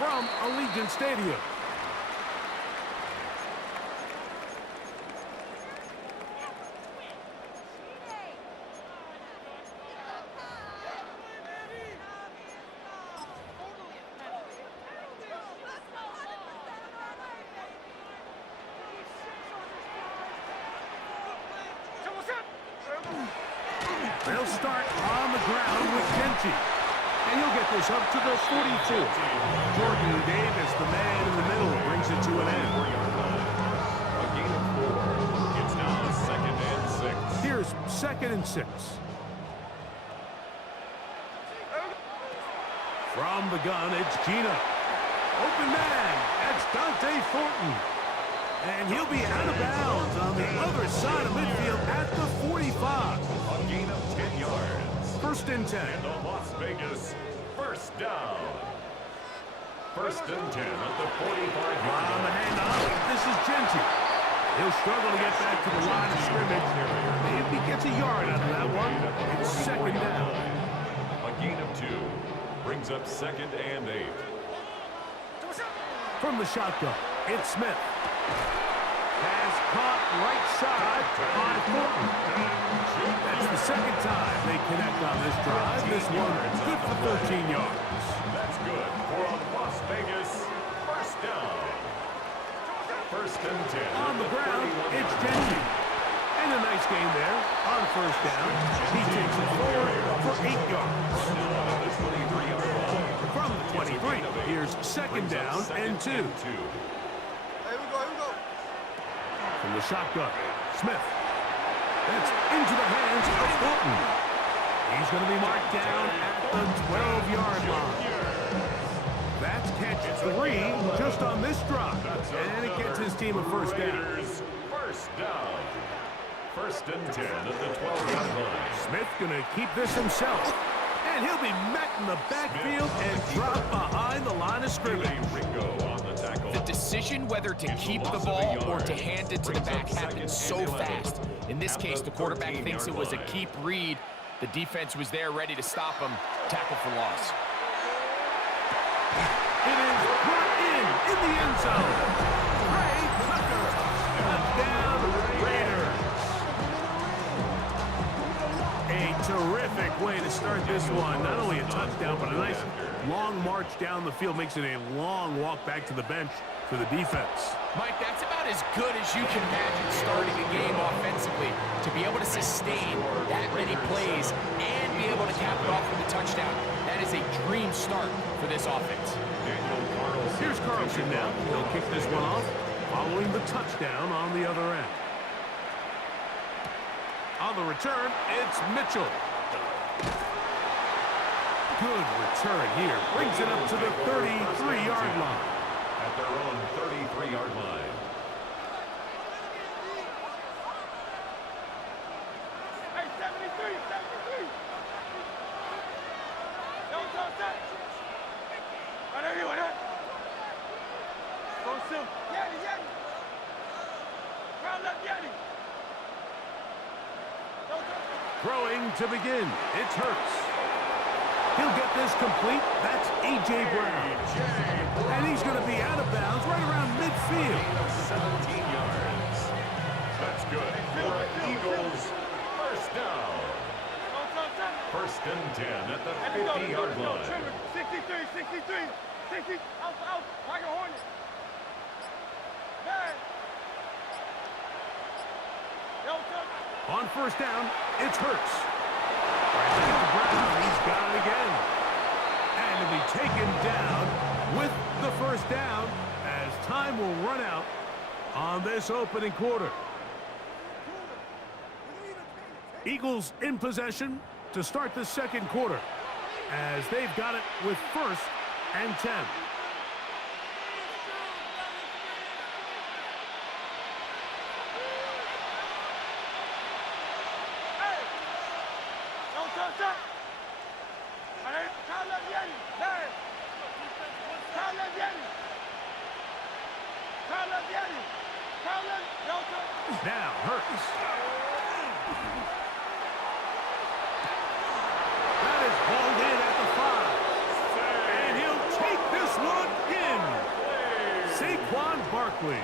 from Allegiant Stadium. They'll start on the ground with Genty. And he'll get this up to the 42. Jordan Davis, the man in the middle, brings it to an end. A gain of 4. It's now 2nd and 6. Here's 2nd and 6. From the gun, it's Gina. Open man, that's Dante Thornton. And he'll be out of bounds on the other side of midfield at the 45. A gain of 10 yards. 1st and 10. And the Las Vegas first down. 1st and 10 at the 45-yard line. On the handoff, this is Genty. He'll struggle to get back to the line of scrimmage. If he gets a yard out of that one, it's 2nd down. A gain of 2 brings up 2nd and 8. From the shotgun, it's Smith. Has caught right side by Thornton. That's the 2nd time they connect on this drive. This one good for 13 yards. That's good for a Las Vegas first down. 1st and 10. On the ground, it's Genty. And a nice gain there on 1st down. He takes it forward for 8 yards. From the 23, here's 2nd down and 2. From the shotgun, Smith. That's into the hands of Thornton. He's going to be marked down at the 12-yard line. That's catch 3 just on this drive. And it gets his team a 1st down. First down. 1st and 10 at the 12-yard line. Smith going to keep this himself. And he'll be met in the backfield and dropped behind the line of scrimmage. Ringo on the tackle. The decision whether to keep the ball or to hand it to the back happens so fast. In this case, the quarterback thinks it was a keep read. The defense was there ready to stop him. Tackle for loss. It is brought in the end zone. Ray Tucker. Touchdown, Raiders. A terrific way to start this one. Not only a touchdown, but a nice long march down the field. Makes it a long walk back to the bench for the defense. Mike, that's about as good as you can imagine starting a game offensively. To be able to sustain that many plays and be able to cap it off with a touchdown, that is a dream start for this offense. Here's Carlson now. He'll kick this one off following the touchdown on the other end. On the return, it's Mitchell. Good return here. Brings it up to the 33-yard line. At their own 33-yard line. Hey, 73, 73. Don't touch that. Right there, right there. Go sim. Yanni, Yanni. Round left, Yanni. Throwing to begin. It's Hurts. He'll get this complete. That's A.J. Brown. And he's going to be out of bounds right around midfield. 17 yards. That's good for Eagles first down. 1st and 10 at the 50-yard line. 63, 63, 60, out, like a hornet. Man. On 1st down, it's Hurts. Right back to Brown. He's got it again. And he'll be taken down with the 1st down as time will run out on this opening quarter. Eagles in possession to start the 2nd quarter as they've got it with 1st and 10. Now Hurts. That is hauled in at the 5. And he'll take this one Barkley.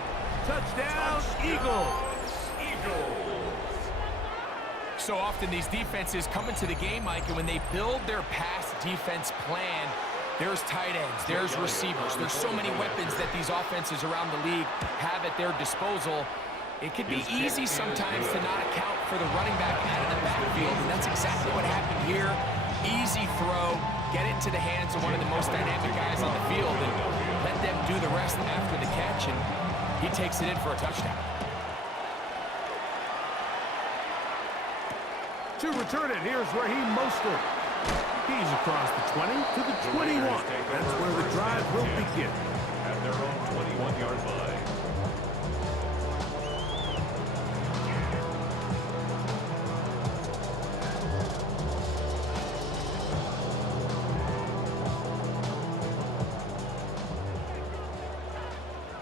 Touchdown, Eagles. So often these defenses come into the game, Mike, and when they build their pass defense plan, there's tight ends, there's receivers, there's so many weapons that these offenses around the league have at their disposal. It could be easy sometimes to not account for the running back out of the backfield, and that's exactly what happened here. Easy throw, get it into the hands of one of the most dynamic guys on the field, and let them do the rest after the catch, and he takes it in for a touchdown. To return it, here's Raheem Mostert. He's across the 20 to the 21. That's where the drive will begin. At their own 21-yard line.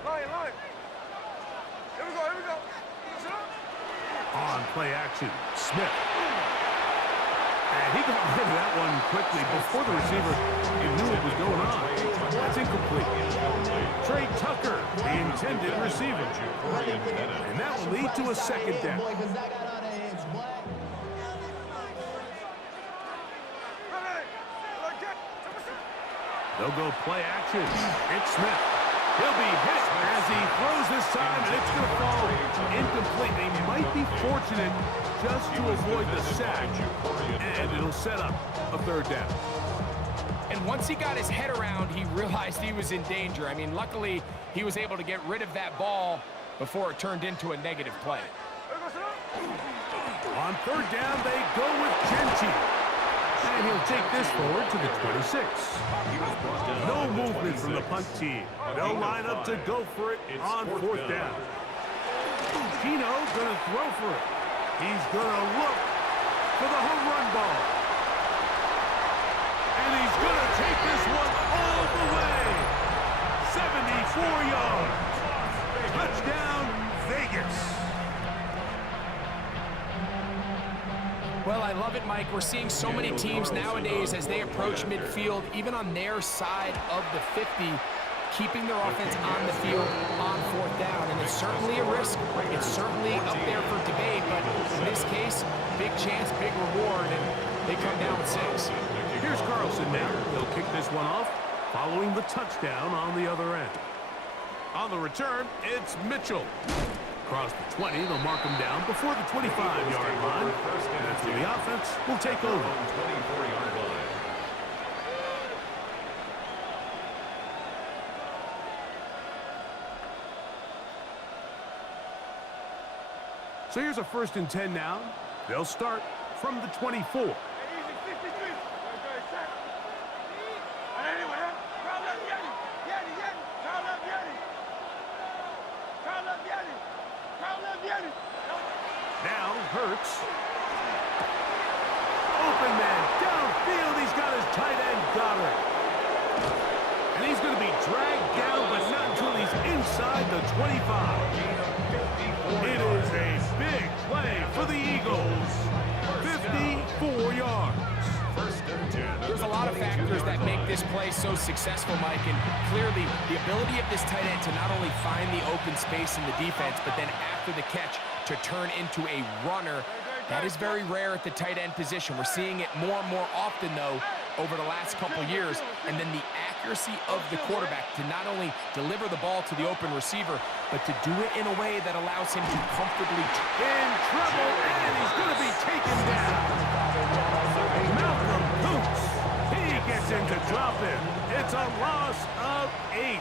Line. Here we go. On play action, Smith. And he got rid of that one quickly before the receiver knew what was going on. That's incomplete. Trey Tucker, the intended receiver. And that will lead to a second down. They'll go play action. It's Smith. He'll be hit as he throws this time, and it's going to fall incomplete. They might be fortunate just to avoid the sack, and it'll set up a third down. And once he got his head around, he realized he was in danger. I mean, luckily, he was able to get rid of that ball before it turned into a negative play. On third down, they go with Genty. And he'll take this forward to the 26. No movement from the punt team. They'll line up to go for it on fourth down. Gino gonna throw for it. He's gonna look for the home run ball. And he's gonna take this one all the way. 74 yards. Touchdown, Vegas. Well, I love it, Mike. We're seeing so many teams nowadays as they approach midfield, even on their side of the 50, keeping their offense on the field on fourth down. And it's certainly a risk. It's certainly up there for debate, but in this case, big chance, big reward, and they come down with 6. Here's Carlson now. He'll kick this one off, following the touchdown on the other end. On the return, it's Mitchell. Across the 20, they'll mark him down before the 25-yard line. And that's where the offense will take over. 24-yard line. So here's a 1st and 10 now. They'll start from the 24. Now Hurts. Open man downfield. He's got his tight end Goddard. And he's going to be dragged down, but not until he's inside the 25. It is a big play for the Eagles. 54 yards. There's a lot of factors that make this play so successful, Mike, and clearly the ability of this tight end to not only find the open space in the defense, but then after the catch to turn into a runner. That is very rare at the tight end position. We're seeing it more and more often, though, over the last couple years. And then the accuracy of the quarterback to not only deliver the ball to the open receiver, but to do it in a way that allows him to comfortably... In trouble, and he's going to be taken down. Malcolm Hoots. He gets in to drop him. It's a loss of 8.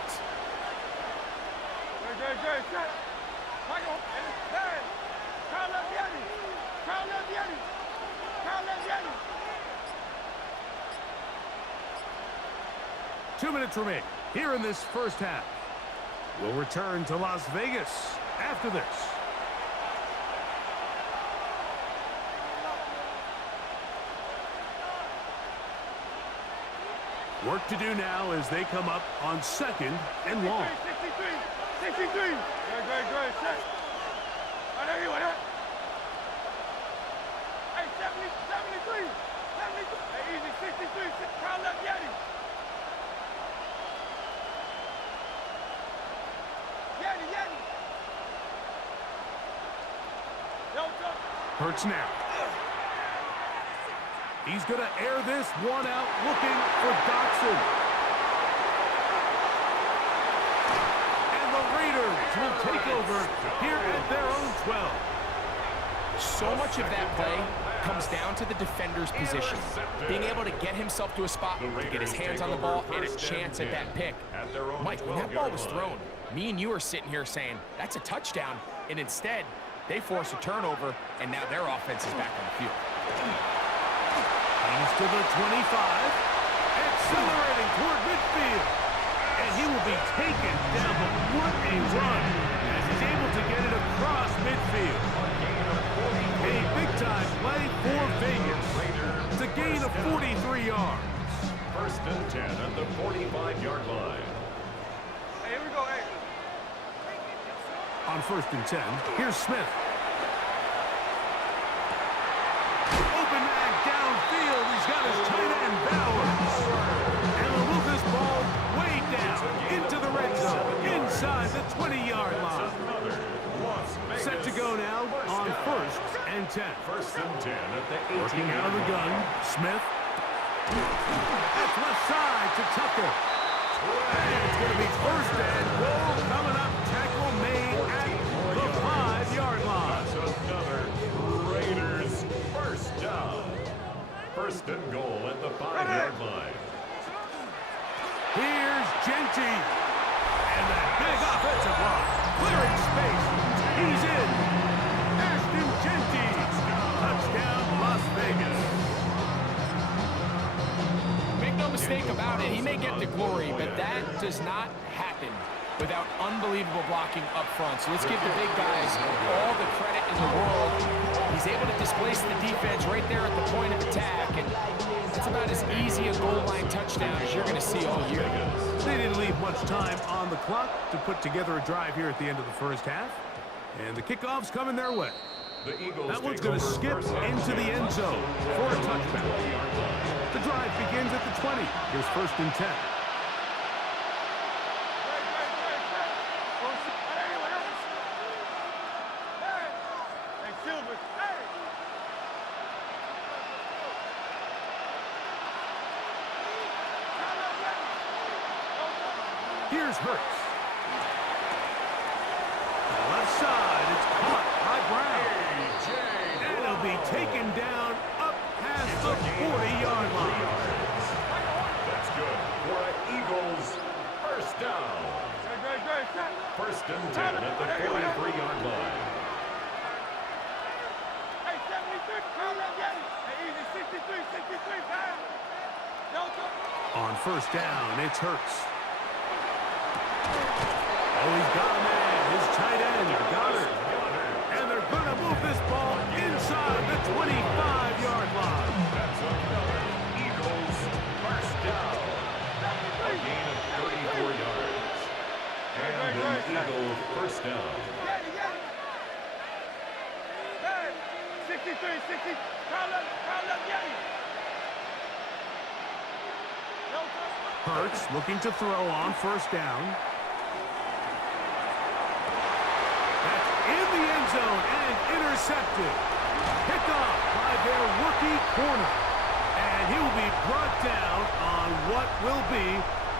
Good. Michael, and it's bad. Carl Leviani. 2 minutes remain here in this first half. We'll return to Las Vegas after this. Work to do now as they come up on 2nd and long. 63. Good. Set. I know you want it. Hey, 73. Hey, easy, 63. Carl Leviani. Hurts now. He's going to air this one out, looking for Dotson. And the Raiders will take over here at their own 12. So much of that play comes down to the defender's position. Being able to get himself to a spot to get his hands on the ball and a chance at that pick. Mike, when that ball was thrown, me and you are sitting here saying, that's a touchdown. And instead, they force a turnover, and now their offense is back on the field. He's to the 25, accelerating toward midfield. And he will be taken down, but what a run as he's able to get it across midfield. A big-time play for Vegas. It's a gain of 43 yards. First and 10 at the 45-yard line. Hey, here we go, hey. On first and 10, here's Smith. Open man downfield. He's got his tight end Bowers. And will move this ball way down into the red zone, inside the 20-yard line. Set to go now on first and 10. First and 10 at the 18. Working out of the gun, Smith. That's left side to Tucker. And it's going to be first and goal coming up. Tackle made at the 5-yard line. That's another Raiders first down. First and goal at the 5-yard line. Here's Genty. And that big offensive block. Clearing space. He's in. Ashton Genty. Touchdown, Las Vegas. Make no mistake about it, he may get the glory, but that does not happen without unbelievable blocking up front. So let's give the big guys all the credit in the world. He's able to displace the defense right there at the point of attack, and that's about as easy a goal line touchdown as you're going to see all year. They didn't leave much time on the clock to put together a drive here at the end of the first half. And the kickoff's coming their way. The Eagles That one's going to skip into the end zone for a touchback. The drive begins at the 20. Here's first and 10. Hey, Silver, hey! Here's Hurts. Left side, it's caught by Brown. And it'll be taken down up past the 40-yard line. That's good for an Eagles first down. First and 10 at the 43-yard line. Hey, 73, call that game. Hey, easy, 63, man. Delta. On first down, it's Hurts. Oh, he's got a man, his tight end, Goddard. And they're going to move this ball inside the 25-yard line. That's another Eagles first down. A gain of 34 yards. And an Eagle first down. Hey, 63, call up, Yanni. Delta. Hurts looking to throw on first down. That's in the end zone and intercepted. Picked off by their rookie corner. And he will be brought down on what will be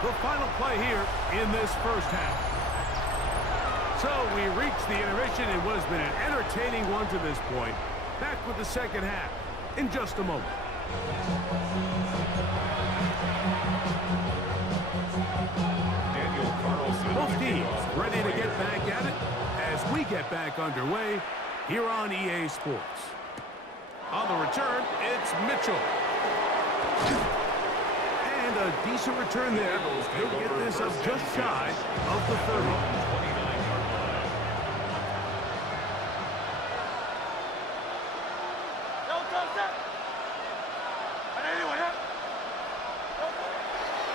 the final play here in this first half. So we reach the intermission in what has been an entertaining one to this point. Back with the second half in just a moment. Daniel Carlson. Both teams ready to get back at it as we get back underway here on EA Sports. On the return, it's Mitchell. And a decent return there. He'll get this up just shy of the 30.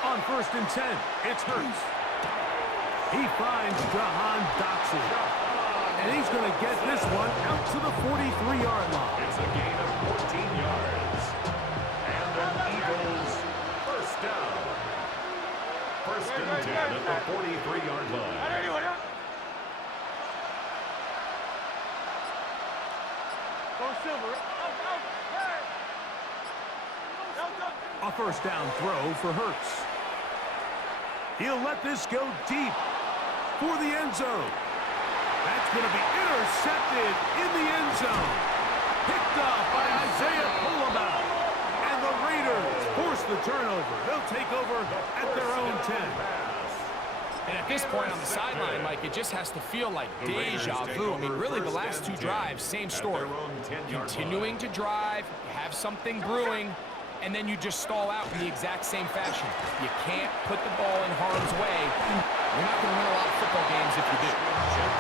On first and 10, it's Hurts. He finds Jahan Dotson. And he's going to get this one out to the 43-yard line. It's a gain of 14 yards. And an Eagles first down. First and 10 at the 43-yard line. Silver. A first down throw for Hurts. He'll let this go deep for the end zone. That's going to be intercepted in the end zone. Picked off by Isaiah Coleman. And the Raiders force the turnover. They'll take over at their own 10. And at this point on the sideline, Mike, it just has to feel like deja vu. I mean, really, the last two drives, same story. Continuing to drive, have something brewing, and then you just stall out in the exact same fashion. You can't put the ball in harm's way. You're not going to win a lot of football games if you do.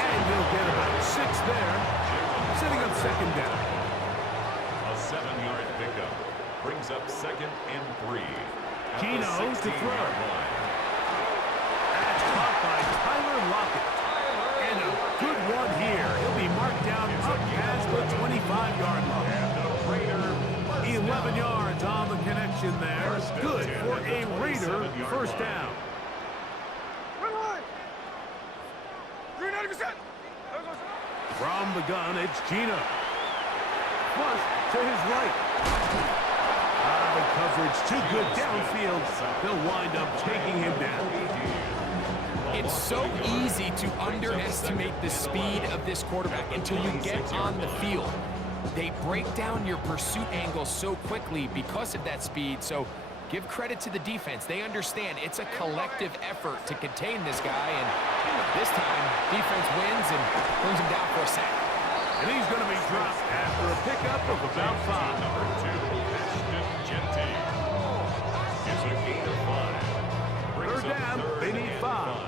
And he'll get about 6 there, setting up second down. A 7-yard pickup brings up 2nd and 3. Geno to throw. That's caught by Tyler Lockett. And a good one here. He'll be marked down up past the 25-yard line. 11 yards on the connection there. Good for a Raider first down. From the gun, it's Geno. Flush to his right. The coverage too good downfield. They'll wind up taking him down. It's so easy to underestimate the speed of this quarterback until you get on the field. They break down your pursuit angle so quickly because of that speed. So give credit to the defense. They understand it's a collective effort to contain this guy. And this time, defense wins and brings him down for a sack. And he's going to be dropped after a pickup of about 5. Number 2, Ashton Jeanty. It's a gain of 5. Third down, they need 5.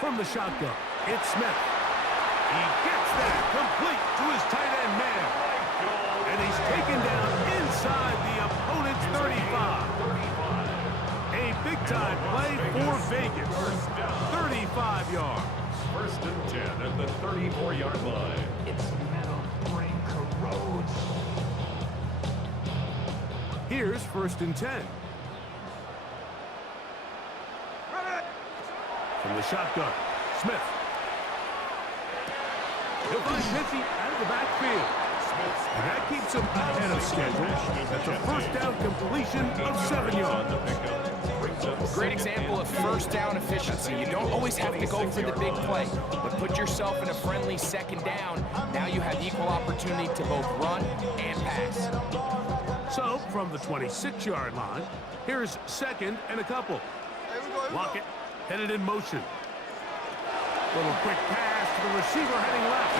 From the shotgun, it's Smith. He gets that complete to his tight end man. And he's taken down inside the opponent's 35. A big-time play for Vegas. 35 yards. 1st and 10 at the 34-yard line. Its metal brain corrodes. Here's 1st and 10. From the shotgun, Smith. He'll find Jeanty out of the backfield. And that keeps him ahead of schedule. That's a first down completion of 7 yards. Great example of first down efficiency. You don't always have to go for the big play, but put yourself in a friendly 2nd down. Now you have equal opportunity to both run and pass. So, from the 26-yard line, here's 2nd and a couple. Lockett headed in motion. Little quick pass to the receiver heading left.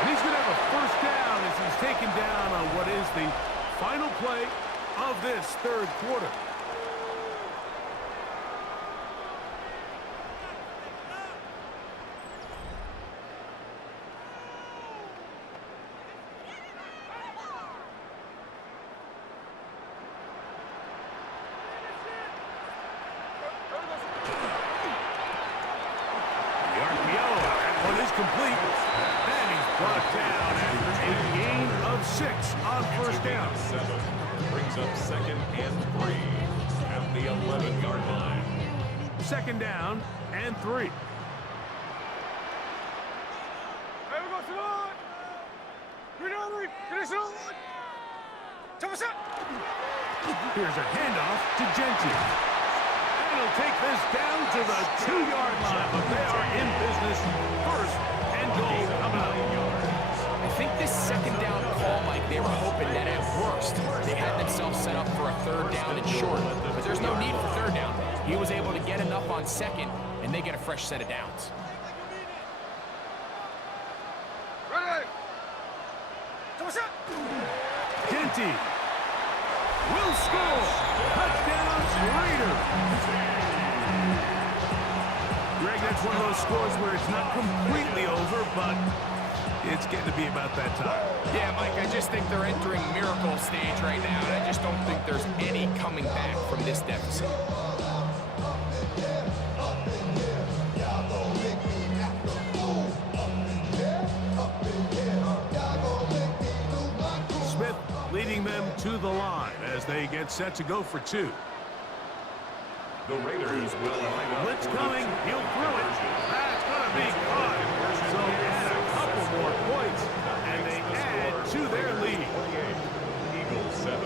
And he's going to have a first down as he's taken down on what is the final play of this 3rd quarter. Complete, and he's brought down after a gain of 6 on first down. 7 brings up 2nd and 3 at the 11-yard line. 2nd down and 3. Here's a handoff to Jeanty. And he'll take this down to the 2-yard line, but they are in business. 1st and goal coming up. I think this 2nd down call, Mike, they were hoping that at worst they had themselves set up for a 3rd down and short. But there's no need for 3rd down. He was able to get enough on 2nd, and they get a fresh set of downs. Jeanty will score. Touchdown, Raiders. Greg, that's one of those scores where it's not completely over, but it's getting to be about that time. Yeah, Mike, I just think they're entering miracle stage right now, and I just don't think there's any coming back from this deficit. Smith leading them to the line as they get set to go for 2. The Raiders will line up. Blitz coming. He'll throw it. That's going to be caught. So add a couple more points, and they add to their lead. 28, Eagles 7.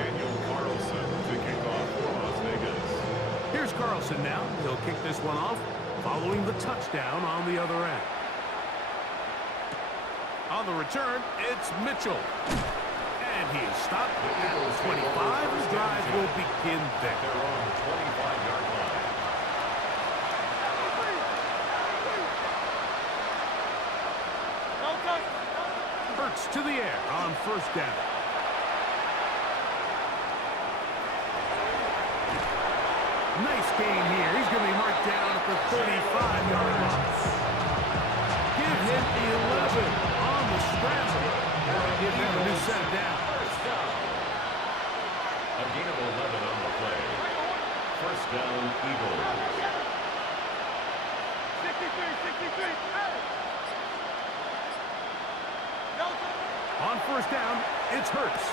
Daniel Carlson to kick off for Las Vegas. Here's Carlson now. He'll kick this one off, following the touchdown on the other end. On the return, it's Mitchell. And he is stopped at the 25. The drive will begin there. They're on the 25-yard line. Hurts to the air on first down. Nice gain here. He's going to be marked down at the 35-yard line. Give him 11 on the scramble. Give him a new set down. First down. A gain of 11 on the play. First down, Eagles. 63. Hey! On first down, it's Hurts.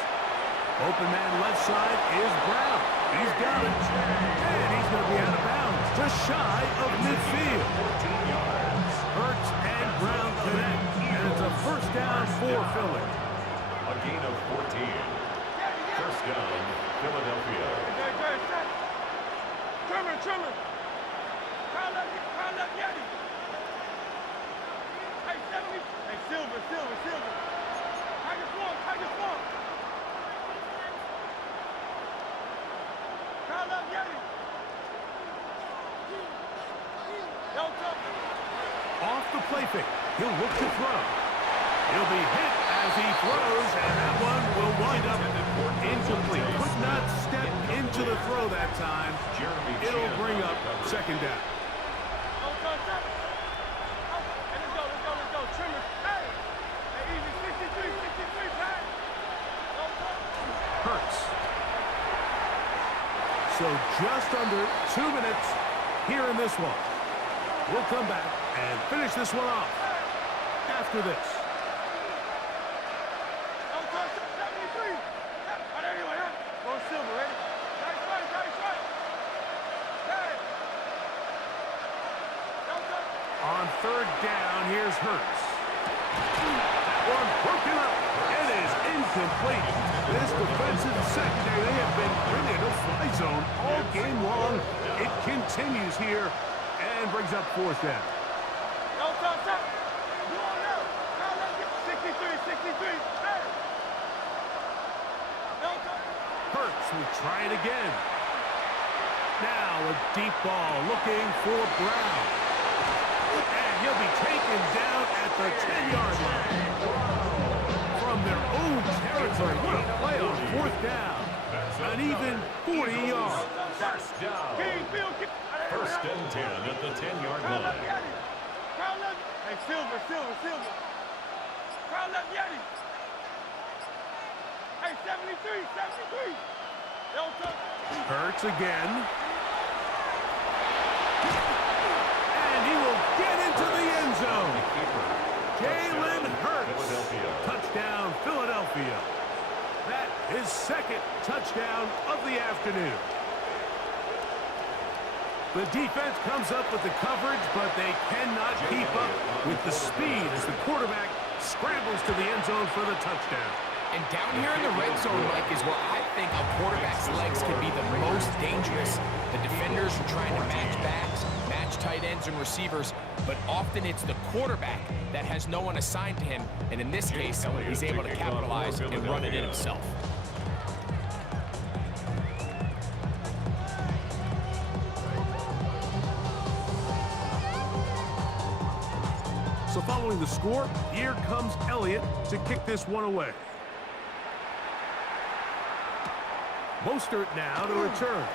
Open man left side is Brown. He's got it. And he's going to be out of bounds, just shy of midfield. 14 yards. Hurts and Brown connect. And it's a first down for Philly. A gain of 14. First down, Philadelphia. Trimmer. Crown up, Yeti. Hey, 70. Hey, Silver. Tiger Swamp. Crown up, Yeti. Off the play fake. He'll look to throw. He'll be hit as he throws, and that one will wind up incomplete. Could not step into the throw that time. It'll bring up second down. Let's go. Trimmer. Hey, easy. 63, pass. Hurts. So just under 2 minutes here in this one. We'll come back and finish this one off after this. 73. Anyway, go Silver, ready? Nice right. Hey. On third down, here's Hurts. That one broken up. It is incomplete. This defensive secondary, they have been really in a fly zone all game long. It continues here and brings up fourth down. No touch. You on now. 63. Hey. No touch. Hurts will try it again. Now a deep ball looking for Brown. And he'll be taken down at the 10-yard line. From their own territory. What a play on fourth down. An even 40 yards. First down. First and 10 at the 10-yard line. Hey, Silver. Crown up, Yeti. Hey, 73. Don't touch. Hurts again. And he will get into the end zone. Jalen Hurts. Touchdown, Philadelphia. That is second touchdown of the afternoon. The defense comes up with the coverage, but they cannot keep up with the speed as the quarterback scrambles to the end zone for the touchdown. And down here in the red zone, Mike, is where I think a quarterback's legs can be the most dangerous. The defenders are trying to match backs, match tight ends and receivers, but often it's the quarterback that has no one assigned to him, and in this case, he's able to capitalize and run it in himself. So following the score, here comes Elliott to kick this one away. Mostert now to return.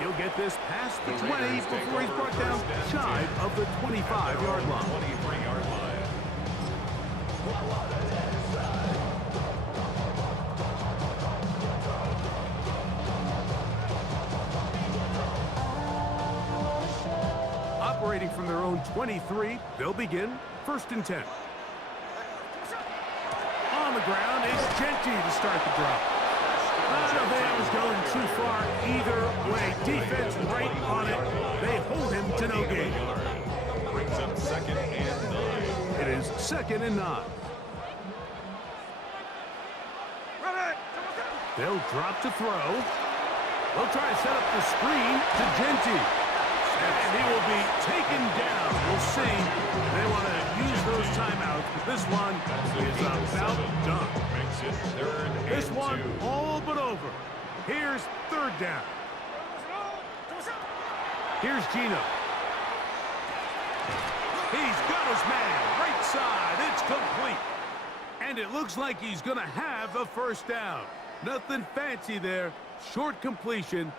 He'll get this past the 20 before he's brought down shy of the 25-yard line. 23-yard line. Operating from their own 23, they'll begin first and 10. On the ground is Genty to start the drop. I don't think that was going too far either way. Defense right on it. They hold him to no gain. Brings up 2nd and 9. It is 2nd and 9. They'll drop to throw. They'll try to set up the screen to Genty. And he will be taken down. We'll see. They want to use those timeouts, but this one is about done. Makes it 3rd and 2. This one all but over. Here's 3rd down. Here's Gino. He's got his man. Right side. It's complete. And it looks like he's going to have a 1st down. Nothing fancy there. Short completion.